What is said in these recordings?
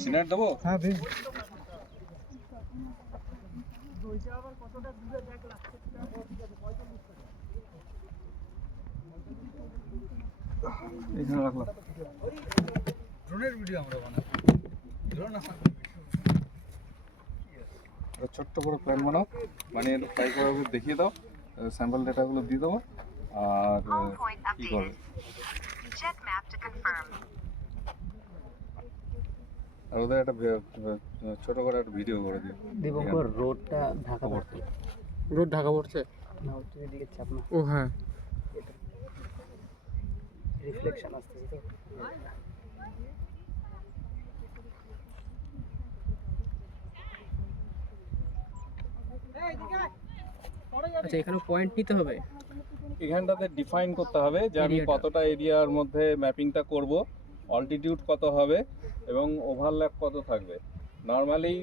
সিনার দেবো? হ্যাঁ দিন। এখানে রাখলাম। ড্রোনের ভিডিও আমরা বানাই। ড্রোন ছোট্ট করে প্ল্যান বানাও, মানে একটু ট্রাই করে দেখিয়ে দাও, স্যাম্পল ডেটাগুলো দিয়ে দেবো। আর কি করবে আর ওদের একটা ছোট করে একটা ভিডিও করে দিও। দিবঙ্কর রোডটা ঢাকা পড়ছে। রোড ঢাকা পড়ছে না উত্তর দিকে চাপ না, ও হ্যাঁ রিফ্লেকশন আসতেছে তো। আচ্ছা এখানে পয়েন্ট নিতে হবে, এখানটাতে ডিফাইন করতে হবে যে আমি এরিয়াটা। কতটা এরিয়ার মধ্যে ম্যাপিংটা করব, অল্টিটিউড কত হবে এবং ওভারল্যাপ কত থাকবে। নর্মালি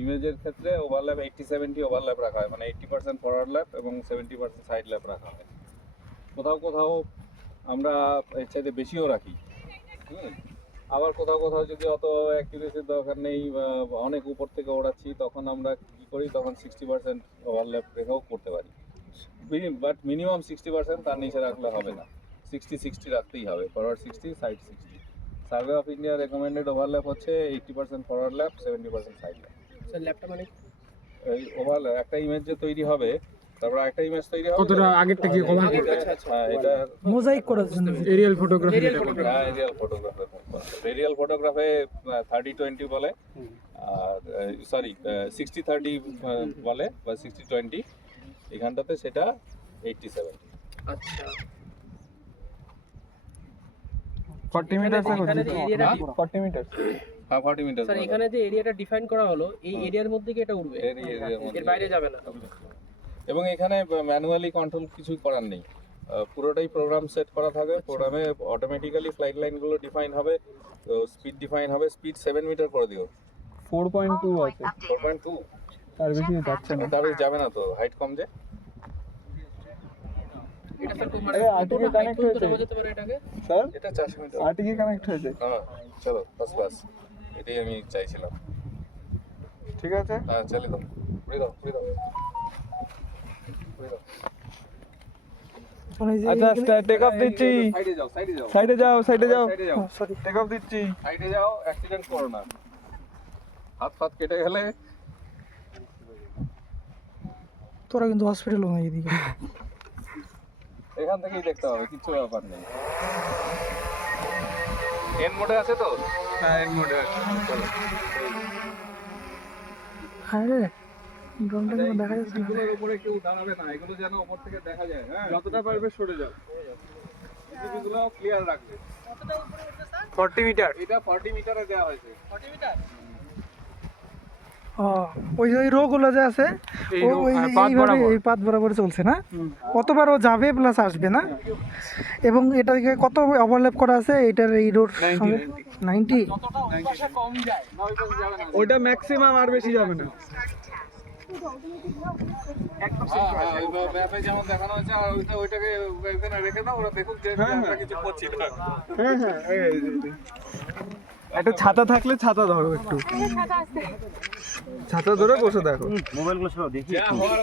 ইমেজের ক্ষেত্রে ওভারল্যাপ 80-70 ওভারল্যাপ রাখা হয়, মানে 80% ফরওয়ার্ড ল্যাপ এবং 70% সাইড ল্যাপ রাখা হয়। কোথাও কোথাও আমরা এর চাইতে বেশিও রাখি। আবার কোথাও কোথাও যদি অত অ্যাকিউরেসির দরকার নেই, অনেক উপর থেকে ওড়াচ্ছি, তখন আমরা কী করি, তখন 60% ওভারল্যাপ রেখেও করতে পারি। বাট মিনিমাম 60%, তার নিচে রাখলে হবে না। 60-60 রাখতেই হবে, forward 60 side 60। Survey of India recommended overlap হচ্ছে 80% ফরওয়ার্ড ল্যাপ, 70% সাইড ল্যাপ। স্যার ল্যাপটা মানে এই ওভারল্যাপ একটা ইমেজ যে তৈরি হবে, তারপর একটা ইমেজ তৈরি হবে কতটা আগের থেকে কভার করে হ্যাঁ, এটা মোজাইক করার জন্য এরিয়াল ফটোগ্রাফি। হ্যাঁ, এরিয়াল ফটোগ্রাফে এরিয়াল ফটোগ্রাফে 30-20 বলে, আর সরি 60-30 বলে বা 60-20। এখানটাতে সেটা 80-70। আচ্ছা 40 মিটার এখানে যে এরিয়াটা 40 মিটার হ্যাঁ 40 মিটার। স্যার এখানে যে এরিয়াটা ডিফাইন করা হলো, এই এরিয়ার মধ্যে কি এটা উঠবে, এর বাইরে যাবে না? এবং এখানে ম্যানুয়ালি কন্ট্রোল কিছুই করার নেই, পুরোটাই প্রোগ্রাম সেট করা থাকে। প্রোগ্রামে অটোমেটিক্যালি ফ্লাইট লাইনগুলো ডিফাইন হবে, স্পিড ডিফাইন হবে। স্পিড 7 মিটার করে দিও। 4.2 আছে, 4.2 তার বেশি যাচ্ছে না। তার বেশি যাবে না তো, হাইট কম যে। এটা স্যার আরে আরটিকে কানেক্ট হয়েছে যেতে পারে এটাকে স্যার, এটা 400 মিটার। আরটিকে কানেক্ট হয়েছে। হ্যাঁ চলো ফার্স্ট ক্লাস, এটাই আমি চাইছিলাম। ঠিক আছে, হ্যাঁ চালিয়ে দাও, ঘুরে দাও, ঘুরে দাও, ঘুরে দাও। আচ্ছা টেক অফ দিচ্ছি। সাইডে যাও, সাইডে যাও, সাইডে যাও, সাইডে যাও, সাইডে যাও, সরি টেক অফ দিচ্ছি। সাইডে যাও, অ্যাক্সিডেন্ট করো না। হাত ফাত কেটে গেলে তোরা কিন্তু হসপিটাল হয়ে এদিকে। এখান থেকেই দেখতে হবে, কিছু ব্যাপার নেই। এন মোডে আছে তো? হ্যাঁ এর মোডে আছে। চলো হ্যাঁ রে, ড্রোনটা কোনো দেখা যাচ্ছে না। এগুলোর উপরে কেউ দাঁড়াবে না, এগুলো যেন উপর থেকে দেখা যায়। হ্যাঁ, যতটা পারবে সরে যাও। এগুলো ক্লিয়ার রাখবে। 40 মিটার। এটা 40 মিটারে দেওয়া হয়েছে। ও ওই ওই রোগুলো যে আছে এই ও রো- ওই হ্যাঁ, পাত এইভাবে বরাবর। এই পাত বরাবর চলছে না, কতবার ও যাবে প্লাস আসবে না। এবং এটাকে কত ওভারল্যাপ করা আছে এটার এই রোড 90। ওইটা ম্যাক্সিমাম, আর বেশি যাবে না। হ্যাঁ, ওই ম্যাপে যেমন দেখানো হচ্ছে, আর ওইটাকে এখানে রেখে দাও, ওরা দেখুক যে আমরা কিছু করছি না। হ্যাঁ হ্যাঁ, একটা ছাতা থাকলে ছাতা ধরো, একটু ছাতা ধরে বসে দেখো। মোবাইলগুলো সব দেখি যা হওয়ার